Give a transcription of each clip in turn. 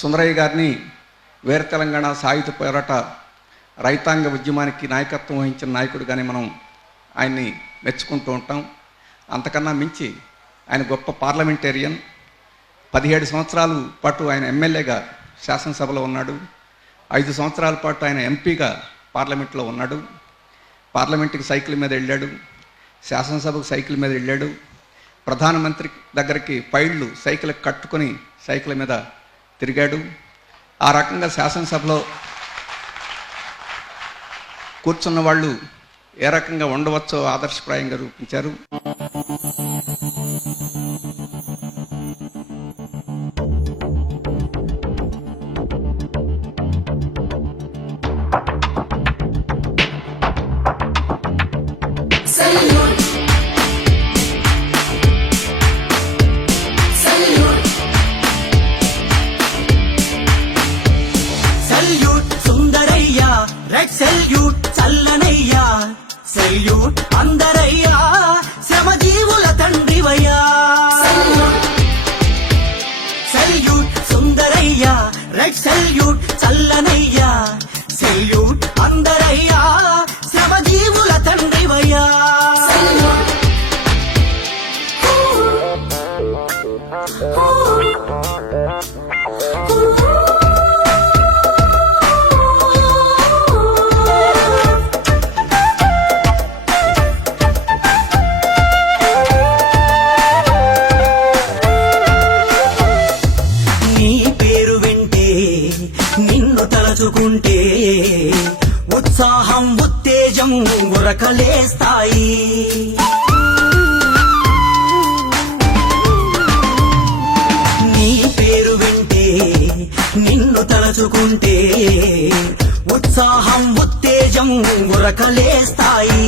సుందరయ్య గారిని వీర తెలంగాణ సాయుధ పోరాట రైతాంగ ఉద్యమానికి నాయకత్వం వహించిన నాయకుడిగానే మనం ఆయన్ని మెచ్చుకుంటూ ఉంటాం. అంతకన్నా మించి ఆయన గొప్ప పార్లమెంటేరియన్. 17 సంవత్సరాల పాటు ఆయన ఎమ్మెల్యేగా శాసనసభలో ఉన్నాడు. 5 సంవత్సరాల పాటు ఆయన ఎంపీగా పార్లమెంట్లో ఉన్నాడు. పార్లమెంట్కి సైకిల్ మీద వెళ్ళాడు, శాసనసభకు సైకిల్ మీద వెళ్ళాడు, ప్రధానమంత్రి దగ్గరికి ఫైళ్ళు సైకిల్ కట్టుకొని సైకిల్ మీద తిరిగాడు. ఆ రకంగా శాసనసభలో కూర్చున్న వాళ్ళు ఏ రకంగా ఉండవచ్చో ఆదర్శప్రాయంగా రూపించారు. రెడ్ సెల్యూట్ చల్లనయ్యా, సెల్యూట్ అందరయ్యా, శ్రమజీవుల తండ్రివయ్యా. సెల్యూట్ సుందరయ్యా, రెడ్ సెల్యూట్ చల్లనయ్యా, సెల్యూట్ అందరయ్యా, శ్రమజీవుల తండ్రివయ్యా. తలుచుకుంటే ఉత్సాహం ఉత్తేజం ఉరకలేస్తాయి. నీ పేరు వింటే నిన్ను తలుచుకుంటే ఉత్సాహం ఉత్తేజం ఉరకలేస్తాయి.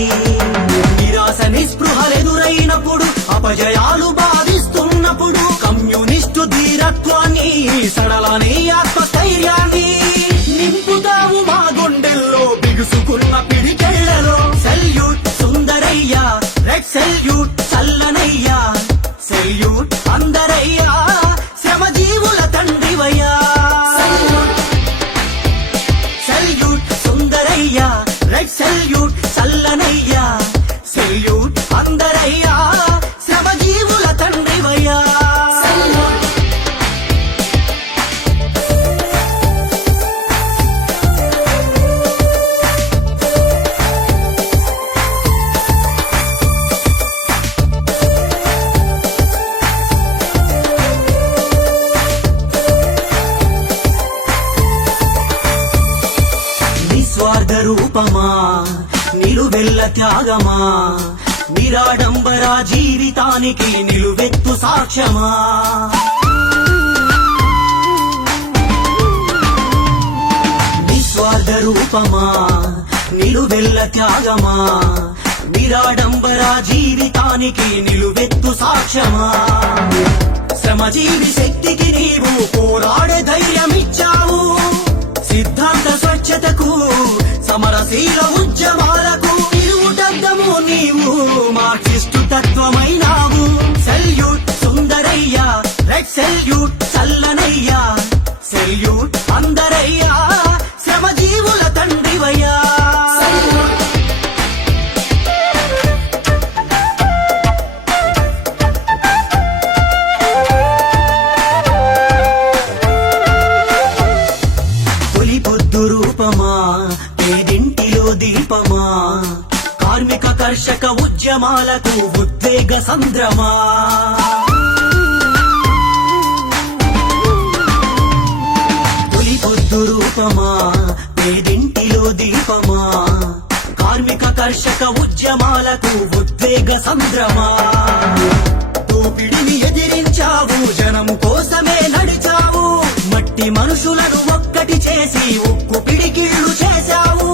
నిరాశ నిస్పృహలెదురైనప్పుడు, అపజయాలు బాధిస్తున్నప్పుడు కమ్యూనిస్టు ధీరత్వాన్ని, సడలని ఆత్మస్థైర్యాన్ని నింపుతావు మా గుండెల్లో బిగుసుకున్న పిడికెళ్లలో. సెల్యూట్ సుందరయ్యా, రెడ్ సెల్యూట్ చల్లనయ్యా, సెల్యూట్ అందరయ్యా, శ్రమజీవుల తండ్రివయ్యా. సెల్యూట్ సుందరయ్యా, రెడ్ సెల్యూట్ చల్లనయ్యా, సెల్యూట్ అందరయ్యా, శ్రమజీవుల తండ్రివయ్యా. నిస్వార్థ రూపమా, నిలువెల్ల త్యాగమా, నిరాడంబర జీవితానికి నిలువెత్తు సాక్ష్యమా. నిస్వార్థ రూపమా, నిలువెల్ల త్యాగమా, నిరాడంబర జీవితానికి నిలువెత్తు సాక్ష్యమా. శ్రమజీవి శక్తికి నీవు పోరాడే ధైర్యమిచ్చావు. సిద్ధాంత స్వచ్ఛతకు, సమరశీల ఉద్యమాలకు నిలువుటద్దము నీవు, మార్క్సిస్టు తత్వమైనావు. సెల్యూట్ సుందరయ్యా, రెడ్ సెల్యూట్ చల్లనయ్యా, సెల్యూట్ అందరయ్యా, శ్రమజీవుల తండ్రివయ్యా. రూపమా, పేదింటిలో దీపమా, కార్మిక కర్షక ఉద్యమాలకు ఉద్వేగ సంద్రమా. తొలి పొద్దు రూపమా, పేదింటిలో దీపమా, కార్మిక కర్షక ఉద్యమాలకు ఉద్వేగ సంద్రమా. దోపిడిని ఎదిరించావు, జనం కోసమే నడిచావు, మట్టి మనుషులను ఒక్కటి చేసి ఉక్కు పిడికిళ్ళు చేశావు.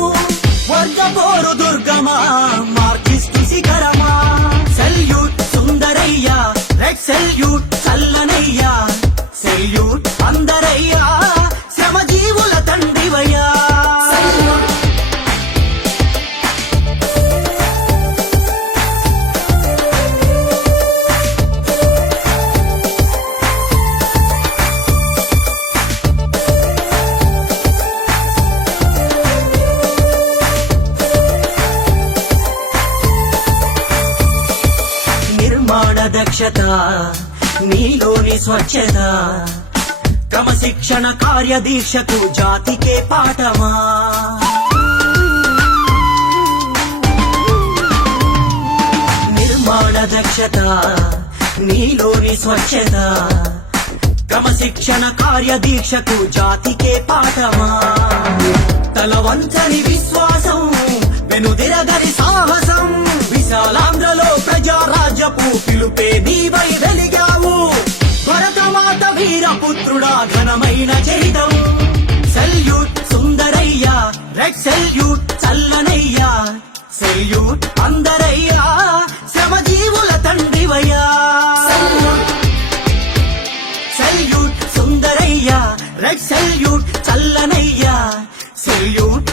వర్గపోరు దుర్గమా, మార్క్సిస్టు శిఖరమా. సెల్యూట్ సుందరయ్యా, రెడ్ సెల్యూట్ చల్లనయ్యా, సెల్యూట్ అందరయ్యా, శ్రమజీవుల తండ్రివయ్యా. దక్షత నీలోని స్వచ్ఛత క్రమశిక్షణ కార్యదీక్షకు జాతికే పాఠమా నిర్మాణ దక్షత నీలోని స్వచ్ఛత క్రమశిక్షణ కార్యదీక్షకు జాతికే పాఠమా తలవంచని విశ్వాసం వెనుదిరగని సాహసం విశాలాంధ్రలో ప్రజారాజ్యపు పిలుపే నీవై వెలిగావు భరతమాత వీరపుత్రుడా ఘనమైన చరితం సెల్యూట్ సుందరయ్యా రెడ్ సెల్యూట్ చల్లనయ్యా సెల్యూట్ అందరయ్యా శ్రమజీవుల తండ్రివయ్యా సెల్యూట్ సుందరయ్యా రెడ్ సెల్యూట్ చల్లనయ్యా సెల్యూట్